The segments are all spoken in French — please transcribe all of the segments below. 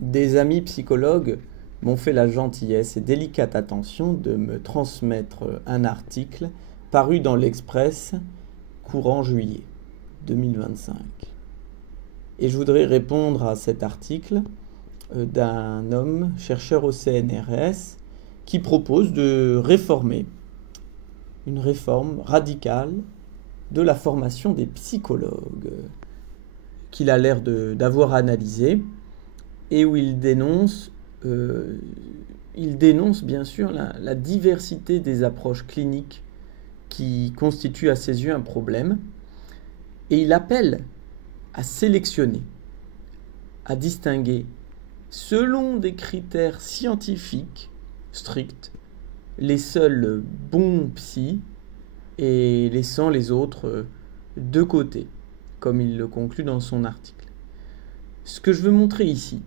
Des amis psychologues m'ont fait la gentillesse et délicate attention de me transmettre un article paru dans l'Express courant juillet 2025. Et je voudrais répondre à cet article d'un homme chercheur au CNRS qui propose de réformer, une réforme radicale de la formation des psychologues qu'il a l'air d'avoir analysé et où il dénonce bien sûr la diversité des approches cliniques qui constituent à ses yeux un problème, et il appelle à sélectionner, à distinguer, selon des critères scientifiques stricts, les seuls bons psys et laissant les autres de côté, comme il le conclut dans son article. Ce que je veux montrer ici,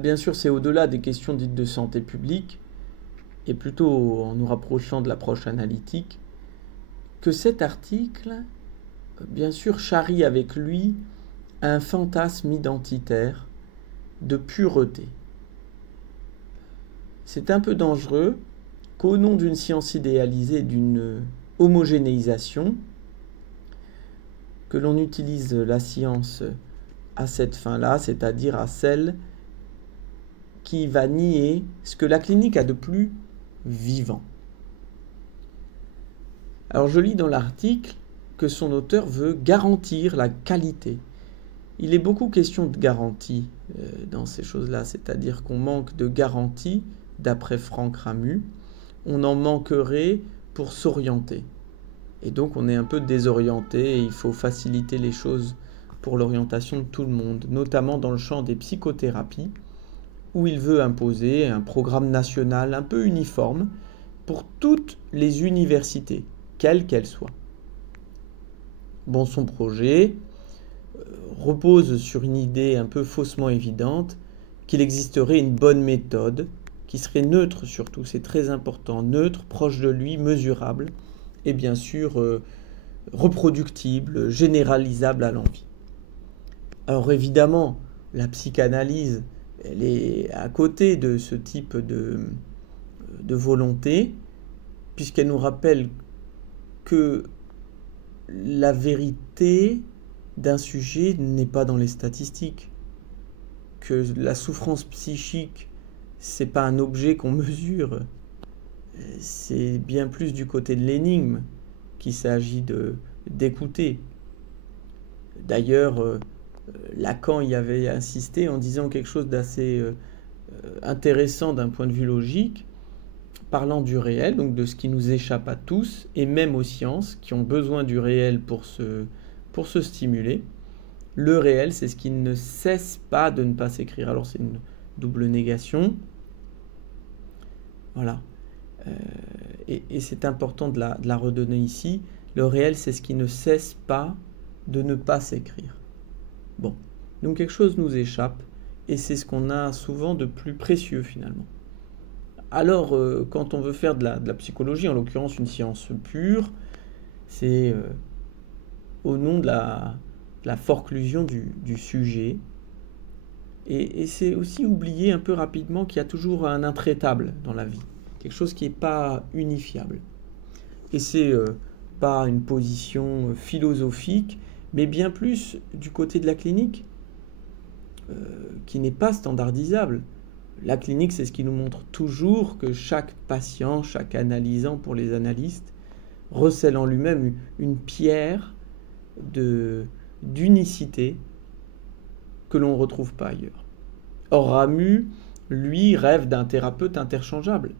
bien sûr, c'est au-delà des questions dites de santé publique, et plutôt en nous rapprochant de l'approche analytique, que cet article, bien sûr, charrie avec lui un fantasme identitaire de pureté. C'est un peu dangereux qu'au nom d'une science idéalisée, d'une homogénéisation, que l'on utilise la science à cette fin-là, c'est-à-dire à celle qui va nier ce que la clinique a de plus vivant. Alors je lis dans l'article que son auteur veut garantir la qualité. Il est beaucoup question de garantie dans ces choses-là, c'est-à-dire qu'on manque de garantie, d'après Franck Ramu, on en manquerait pour s'orienter. Et donc on est un peu désorienté et il faut faciliter les choses pour l'orientation de tout le monde, notamment dans le champ des psychothérapies, où il veut imposer un programme national un peu uniforme pour toutes les universités, quelles qu'elles soient. Bon, son projet repose sur une idée un peu faussement évidente, qu'il existerait une bonne méthode, qui serait neutre surtout, c'est très important, neutre, proche de lui, mesurable, et bien sûr reproductible, généralisable à l'envi. Alors évidemment, la psychanalyse, elle est à côté de ce type de volonté, puisqu'elle nous rappelle que la vérité d'un sujet n'est pas dans les statistiques, que la souffrance psychique, c'est pas un objet qu'on mesure, c'est bien plus du côté de l'énigme qu'il s'agit d'écouter. D'ailleurs, Lacan y avait insisté en disant quelque chose d'assez intéressant d'un point de vue logique, parlant du réel, donc de ce qui nous échappe à tous, et même aux sciences, qui ont besoin du réel pour se stimuler. Le réel, c'est ce qui ne cesse pas de ne pas s'écrire. Alors c'est une double négation. Voilà. Et c'est important de la redonner ici. Le réel, c'est ce qui ne cesse pas de ne pas s'écrire. Bon. Donc quelque chose nous échappe, et c'est ce qu'on a souvent de plus précieux finalement. Alors, quand on veut faire de la psychologie, en l'occurrence une science pure, c'est au nom de la forclusion du sujet. Et c'est aussi oublier un peu rapidement qu'il y a toujours un intraitable dans la vie, quelque chose qui n'est pas unifiable. Et c'est pas une position philosophique, mais bien plus du côté de la clinique, qui n'est pas standardisable. La clinique, c'est ce qui nous montre toujours que chaque patient, chaque analysant pour les analystes, recèle en lui-même une pierre d'unicité que l'on ne retrouve pas ailleurs. Or, Ramu, lui, rêve d'un thérapeute interchangeable,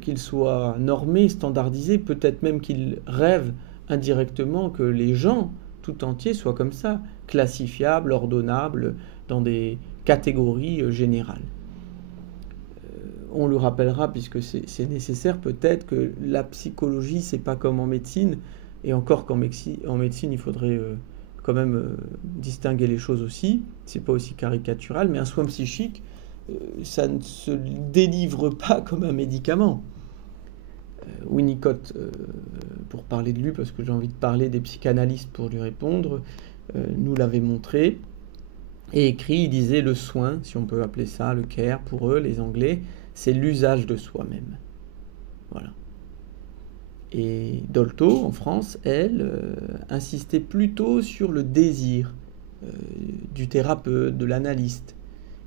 qu'il soit normé, standardisé, peut-être même qu'il rêve indirectement que les gens tout entiers soient comme ça, classifiables, ordonnables, dans des catégories générales. On le rappellera, puisque c'est nécessaire peut-être, que la psychologie, c'est pas comme en médecine, et encore qu'en médecine, il faudrait quand même distinguer les choses aussi, c'est pas aussi caricatural, mais un soin psychique, ça ne se délivre pas comme un médicament. Winnicott, pour parler de lui, parce que j'ai envie de parler des psychanalystes pour lui répondre, nous l'avait montré. Et écrit, il disait le soin, si on peut appeler ça, le care pour eux, les Anglais, c'est l'usage de soi-même. Voilà. Et Dolto, en France, elle, insistait plutôt sur le désir du thérapeute, de l'analyste,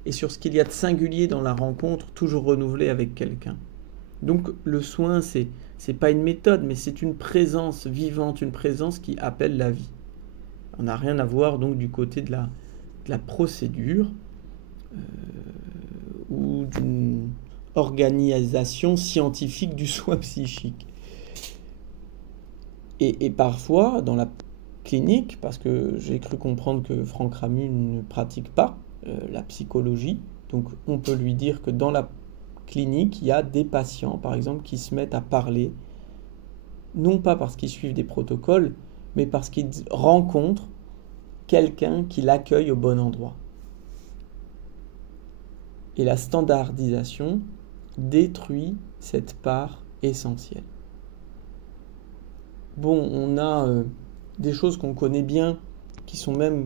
et sur ce qu'il y a de singulier dans la rencontre toujours renouvelée avec quelqu'un. Donc le soin, c'est pas une méthode, mais c'est une présence vivante, une présence qui appelle la vie. On n'a rien à voir donc du côté de la procédure ou d'une organisation scientifique du soin psychique. Et parfois, dans la clinique, parce que j'ai cru comprendre que Franck Ramu ne pratique pas la psychologie, donc on peut lui dire que dans la clinique, il y a des patients, par exemple, qui se mettent à parler, non pas parce qu'ils suivent des protocoles, mais parce qu'ils rencontrent quelqu'un qui l'accueille au bon endroit. Et la standardisation détruit cette part essentielle. Bon, on a des choses qu'on connaît bien, qui sont même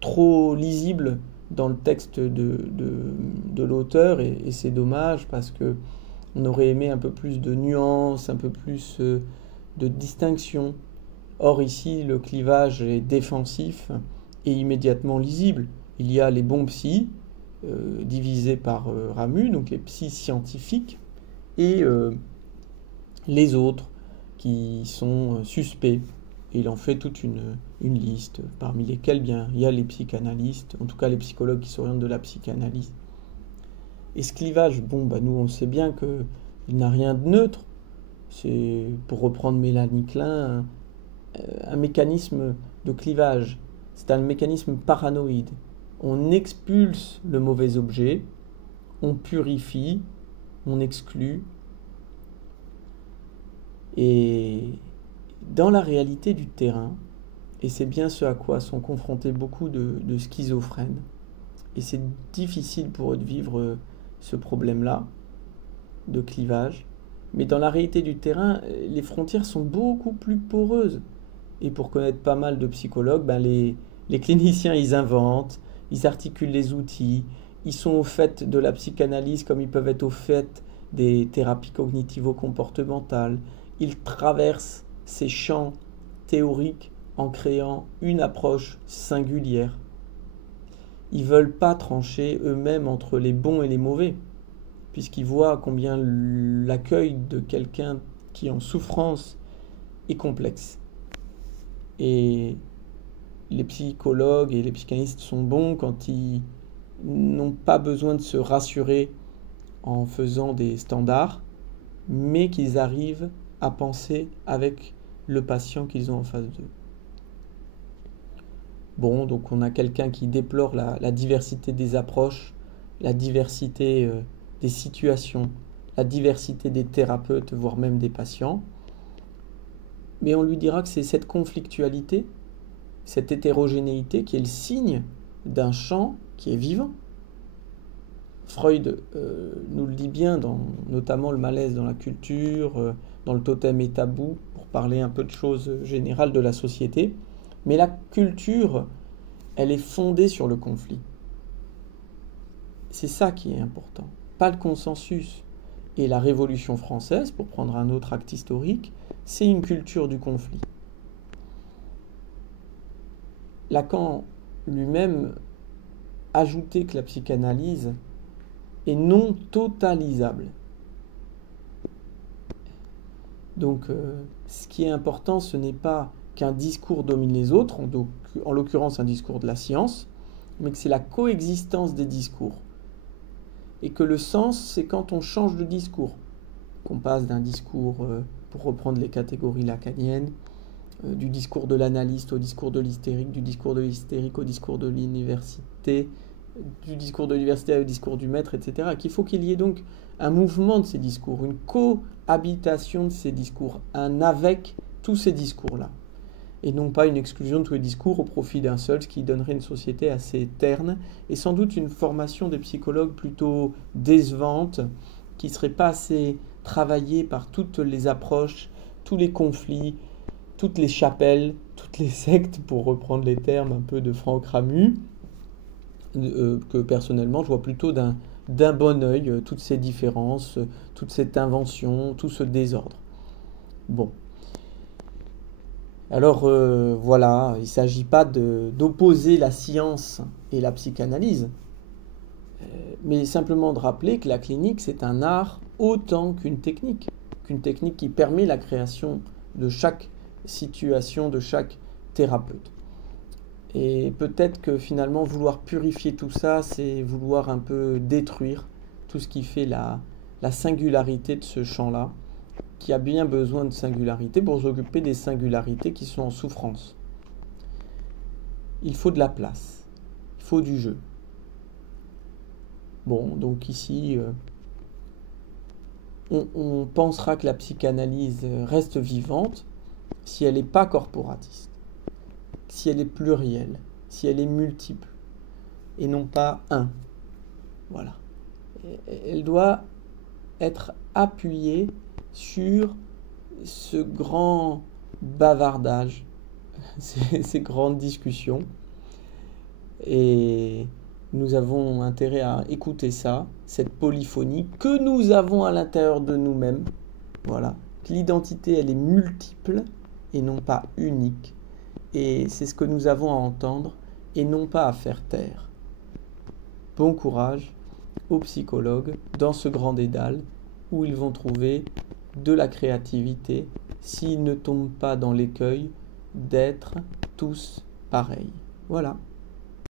trop lisibles dans le texte de l'auteur, et c'est dommage parce que on aurait aimé un peu plus de nuances, un peu plus de distinction. Or ici, le clivage est défensif et immédiatement lisible. Il y a les bons psys, divisés par Ramu, donc les psys scientifiques, et les autres qui sont suspects. Et il en fait toute une liste, parmi lesquels bien, il y a les psychanalystes, en tout cas les psychologues qui s'orientent de la psychanalyse. Et ce clivage, bon, nous on sait bien qu'il n'a rien de neutre. C'est, pour reprendre Mélanie Klein, un mécanisme de clivage. C'est un mécanisme paranoïde. On expulse le mauvais objet, on purifie, on exclut. Et dans la réalité du terrain, et c'est bien ce à quoi sont confrontés beaucoup de schizophrènes, et c'est difficile pour eux de vivre ce problème-là de clivage, mais dans la réalité du terrain, les frontières sont beaucoup plus poreuses. Et pour connaître pas mal de psychologues, les cliniciens, ils inventent, ils articulent les outils, ils sont au fait de la psychanalyse comme ils peuvent être au fait des thérapies cognitivo-comportementales. Ils traversent ces champs théoriques en créant une approche singulière. Ils ne veulent pas trancher eux-mêmes entre les bons et les mauvais, puisqu'ils voient combien l'accueil de quelqu'un qui est en souffrance est complexe. Et les psychologues et les psychanalystes sont bons quand ils n'ont pas besoin de se rassurer en faisant des standards, mais qu'ils arrivent à penser avec le patient qu'ils ont en face d'eux. Bon, donc on a quelqu'un qui déplore la diversité des approches, la diversité des situations, la diversité des thérapeutes, voire même des patients. Mais on lui dira que c'est cette conflictualité, cette hétérogénéité qui est le signe d'un champ qui est vivant. Freud nous le dit bien, notamment le malaise dans la culture, dans le totem et tabou, pour parler un peu de choses générales de la société. Mais la culture, elle est fondée sur le conflit. C'est ça qui est important, pas le consensus. Et la Révolution française, pour prendre un autre acte historique, c'est une culture du conflit. Lacan lui-même ajoutait que la psychanalyse est non totalisable. Donc, ce qui est important, ce n'est pas qu'un discours domine les autres, en l'occurrence un discours de la science, mais que c'est la coexistence des discours. Et que le sens, c'est quand on change de discours, qu'on passe d'un discours, pour reprendre les catégories lacaniennes, du discours de l'analyste au discours de l'hystérique, du discours de l'hystérique au discours de l'université, du discours de l'université au discours du maître, etc. Qu'il faut qu'il y ait donc un mouvement de ces discours, une cohabitation de ces discours, un avec tous ces discours-là. Et non pas une exclusion de tous les discours au profit d'un seul, ce qui donnerait une société assez terne, et sans doute une formation des psychologues plutôt décevante, qui ne serait pas assez travaillée par toutes les approches, tous les conflits, toutes les chapelles, toutes les sectes, pour reprendre les termes un peu de Franck Ramu. que personnellement je vois plutôt d'un bon œil toutes ces différences, toute cette invention, tout ce désordre. Bon, alors voilà, il ne s'agit pas d'opposer la science et la psychanalyse, mais simplement de rappeler que la clinique, c'est un art autant qu'une technique qui permet la création de chaque situation, de chaque thérapeute. Et peut-être que finalement, vouloir purifier tout ça, c'est vouloir un peu détruire tout ce qui fait la singularité de ce champ-là, qui a bien besoin de singularité pour s'occuper des singularités qui sont en souffrance. Il faut de la place, il faut du jeu. Bon, donc ici, on pensera que la psychanalyse reste vivante si elle n'est pas corporatiste, si elle est plurielle, si elle est multiple, et non pas un. Voilà. Elle doit être appuyée sur ce grand bavardage, ces grandes discussions. Et nous avons intérêt à écouter ça, cette polyphonie que nous avons à l'intérieur de nous-mêmes. Voilà. L'identité, elle est multiple et non pas unique. Et c'est ce que nous avons à entendre et non pas à faire taire. Bon courage aux psychologues dans ce grand dédale où ils vont trouver de la créativité s'ils ne tombent pas dans l'écueil d'être tous pareils. Voilà.